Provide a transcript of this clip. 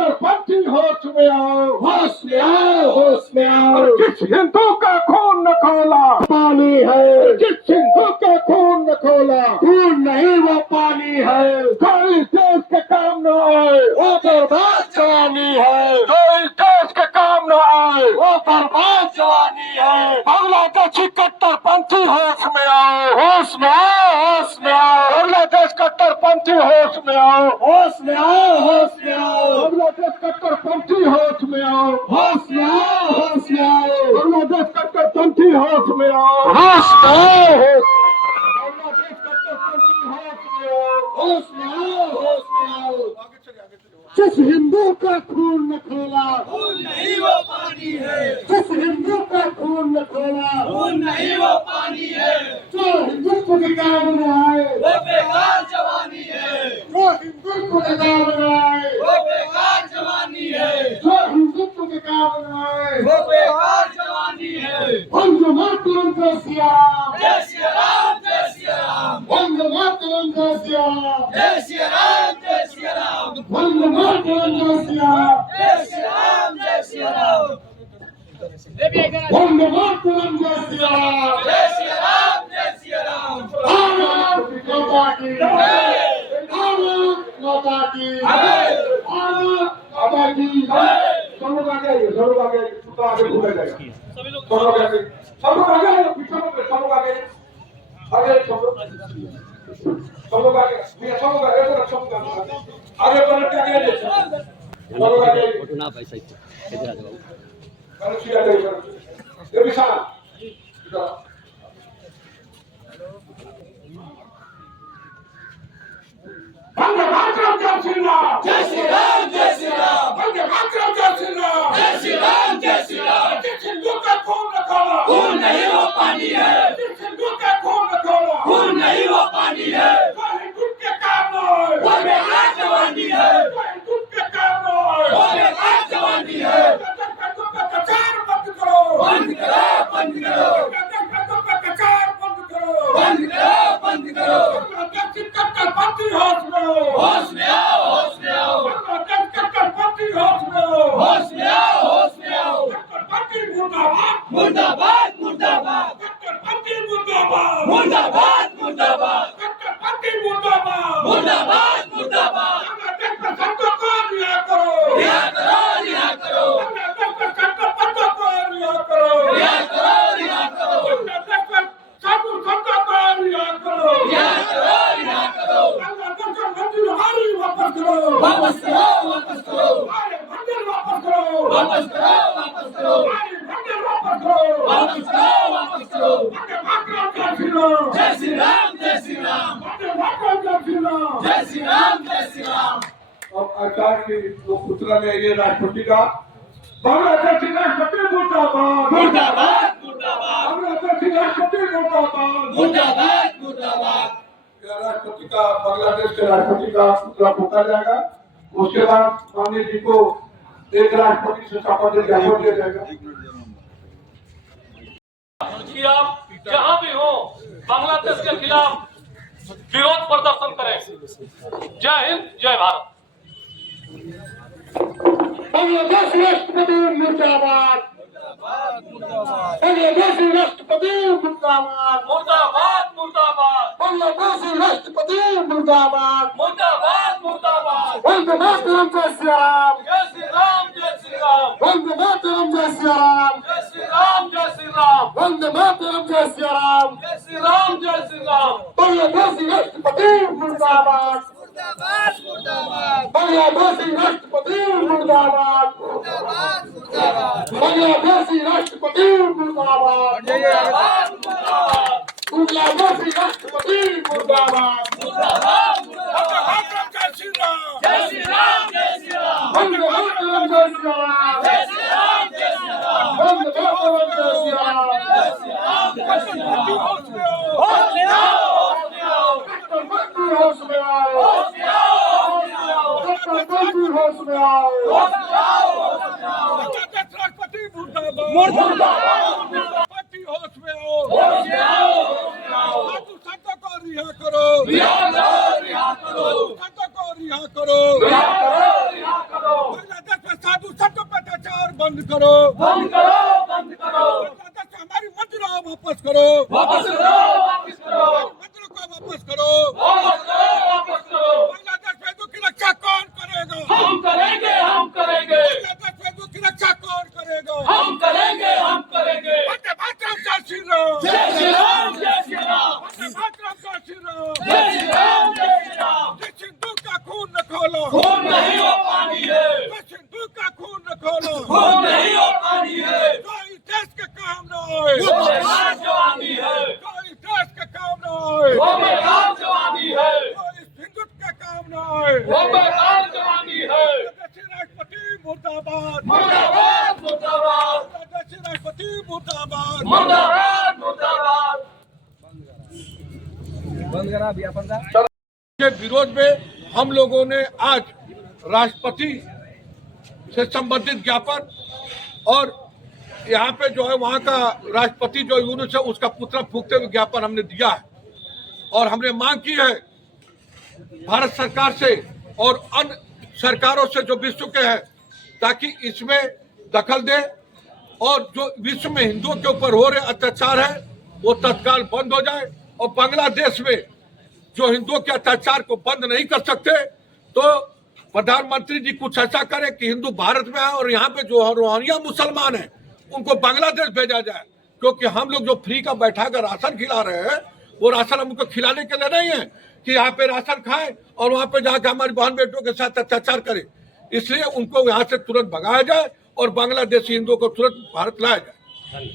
कट्टरपंथी होश में आओ, होश में आओ, होश में आओ। जिस हिंदू का खून न खोला पानी है, जिस हिंदू का खून न खोला खून नहीं वो पानी है। जो इस देश के काम न आए वो बर्बाद जवानी है, जो इस देश के काम न आए वो बर्बाद जवानी है। बांग्लादेशी कट्टरपंथी होश में आओ, होश में आओ, होश में आओ, बांग्लादेश कट्टरपंथी होश में आओ, होश में आओ, होश में आओ, बांग्लादेश कट्टरपंथी होश में आओ, होश में आओ, होश में आओ, बांग्लादेश कट्टरपंथी होश में आओ, होश में आओ, बांग्लादेश कट्टरपंथी होश में आओ, होश में आओ, होश में आओ। जिस हिंदू का खून न खोला, खून नहीं वो पानी है, जिस हिंदू का खून न खोला, खून नहीं वो पानी है, जो हिंदुत्व के काम में आए, वो बेकार जवानी है, जो हिंदुत्व के काम में आए, वो बेकार जवानी है, जो हिंदुत्व के काम में आए। वो बेकार जवानी है। वंदे मातरम जय सिया राम, जय श्री राम, जय श्री राम, वंदे मातरम जय सिया राम, जय श्री राम, जय श्री राम, वंदे मातरम जय सिया राम, जय श्री राम, जय श्री राम, वंदे मातरम जय सिया राम। जय श्री राम, जय श्री राम। भारत माता की जय, भारत माता की जय, भारत माता की जय। सब लोग आगे आइए, सब लोग आगे आइए, तो आगे घूमे जाएगा, सब लोग आगे, सब लोग आगे आइए, पीछे मत बैठो, सब लोग आगे आगे, सब लोग आगे, भैया सब लोग आगे, सब लोग आगे पलट के आगे आइए, सब लोग आगे आइए, फोटो ना पैसा इधर आ जाओ। पलट के आगे आइए, ये विशाल वंदे मातरम जय श्री राम, जय श्री राम, जय श्री राम, वंदे मातरम जय श्री राम, जय श्री राम, जय श्री राम। जिस हिंदू का खून न खोला, खून नहीं वो पानी है, जिस हिंदू का खून न खोला, खून नहीं वो पानी है, जो हिंदू के काम न आए, वो बेकार जवानी है, जो हिंदू के काम न आए, वो बेकार जवानी है। प्रचार बंद करो, बंद करो, बंद करो, प्रचार बंद करो, बंद करो, बंद करो। बांग्लादेशी कट्टरपंथी होश में आओ, होश में आओ, होश में आओ, बांग्लादेश कट्टरपंथी होश में आओ, होश में आओ, होश में आओ। कट्टरपंथी मुर्दाबाद, मुर्दाबाद, मुर्दाबाद, कट्टरपंथी मुर्दाबाद, मुर्दाबाद, मुर्दाबाद, कट्टरपंथी मुर्दाबाद, मुर्दाबाद, मुर्दाबाद। बांग्लादेश के संतों को रिहा करो, रिहा करो, रिहा करो, बांग्लादेश के संतों को रिहा करो, रिहा करो, रिहा करो, बांग्लादेश के संतों को रिहा करो, रिहा करो, रिहा करो। बांग्लादेश का मंदिर हमारी वापस करो, वापस करो, वापस करो, हमारे मंदिर वापस करो, वापस करो, वापस करो, हमारे मंदिर वापस करो, वापस करो, वापस करो। वंदे मातरम जय श्री राम, जय श्री राम, जय श्री राम, वंदे मातरम जय श्री राम। जय श्री राम, जय श्री राम। अब आचार्य की जो पुत्र है ये राष्ट्रपति का बांग्लादेशी राष्ट्रपति मुर्दाबाद, मुर्दाबाद, मुर्दाबाद, बांग्लादेशी राष्ट्रपति मुर्दाबाद, मुर्दाबाद, मुर्दाबाद। राष्ट्रपति का बांग्लादेश के राष्ट्रपति का पुतला फूका जाएगा। उसके बाद माननीय जी को एक राष्ट्रपति से शपथ ज्ञापन दिया जाएगा कि आप जहां भी हो बांग्लादेश के खिलाफ विरोध प्रदर्शन करें। जय हिंद, जय भारत। बांग्लादेश राष्ट्रपति मुर्दाबाद, बांग्लादेश राष्ट्रपति मुर्दाबाद, मुर्दाबाद, मुर्दाबाद, बांग्लादेश राष्ट्रपति मुर्दाबाद, मुर्दाबाद, मुर्दाबाद। वंदे मातरम जय सिया राम, जय श्री राम, जय श्री राम, वंदे मातरम जय सिया राम, जय श्री राम, जय श्री राम, वंदे मातरम जय सिया राम। जय श्री राम, जय श्री राम। बांग्लादेश राष्ट्रपति मुर्दाबाद, मुर्दाबाद, मुर्दाबाद, बांग्लादेशी राष्ट्रपति मुर्दाबाद, मुर्दाबाद, मुर्दाबाद। बांग्लादेशी राष्ट्रपति मुर्दाबाद, मुर्दाबाद, मुर्दाबाद, बांग्लादेशी राष्ट्रपति मुर्दाबाद, मुर्दाबाद, वंदे मातरम जय श्री राम, जय श्री राम, जय श्री राम, वंदे मातरम जय सिया राम, जय श्री राम, जय श्री राम, वंदे मातरम जय सिया राम। जय श्री राम, जय श्री राम। होश में आओ, होश में आओ, होश में आओ, कट्टरपंथी होश में आओ, होश में आओ, होश में आओ, कट्टरपंथी होश में आओ, होश में आओ, होश में आओ। बांग्लादेश राष्ट्रपति मुर्दाबाद, मुर्दाबाद, राष्ट्रपति होश में आओ, होश में आओ, होश में आओ। साधु संतों को रिहा करो, रिहा करो, रिहा करो, संतों को रिहा करो, रिहा करो, रिहा करो। बंद करो, बंद करो, बंद करो, हमारी मंदिरों वापस करो, वापस करो, वापस करो, मंदिरों को वापस करो, वापस करो, वापस करो। बांग्लादेश में हिंदू की रक्षा कौन करेगा? हम करेंगे, हम करेंगे, बांग्लादेश में हिंदू की रक्षा कौन करेगा? हम करेंगे, हम करेंगे। वंदे मातरम, जय श्री राम, जय श्री राम, जय श्री राम, वंदे मातरम, जय श्री राम, जय श्री राम, जय श्री राम। जिस हिंदू का खून न खोलो, खून नहीं हो पानी है, जिस हिंदू का खून न खोलो, खून नहीं हो पानी है। तो इस देश के काम न आए, वो बेकार जवानी है, तो इस देश के काम न आए, वो बेकार जवानी है, तो इस हिंदुत्व के काम न आए। वो बेकार जवानी है। देशी राष्ट्रपति मुर्दाबाद, मुर्दाबाद, मुर्दाबाद, देशी राष्ट्रपति मुर्दाबाद। मुर्दाबाद, मुर्दाबाद। के विरोध में हम लोगों ने आज राष्ट्रपति से संबंधित ज्ञापन और यहाँ पे जो है वहाँ का राष्ट्रपति जो यूनुस है उसका पुतला फूंकते हुए ज्ञापन हमने दिया है और हमने मांग की है भारत सरकार से और अन्य सरकारों से जो विश्व के हैं ताकि इसमें दखल दे और जो विश्व में हिंदुओं के ऊपर हो रहे अत्याचार है वो तत्काल बंद हो जाए और बांग्लादेश में जो हिंदुओं के अत्याचार को बंद नहीं कर सकते तो प्रधानमंत्री जी कुछ ऐसा करें कि हिंदू भारत में आए और यहाँ पे जो रोहिंग्या मुसलमान हैं उनको बांग्लादेश भेजा जाए क्योंकि हम लोग जो फ्री का बैठा कर राशन खिला रहे हैं वो राशन हमको खिलाने के लिए नहीं है कि यहाँ पे राशन खाएं और वहाँ पे जाकर हमारी बहन बेटों के साथ अत्याचार करें। इसलिए उनको यहाँ से तुरंत भगाया जाए और बांग्लादेशी हिंदुओं को तुरंत भारत लाया जाए।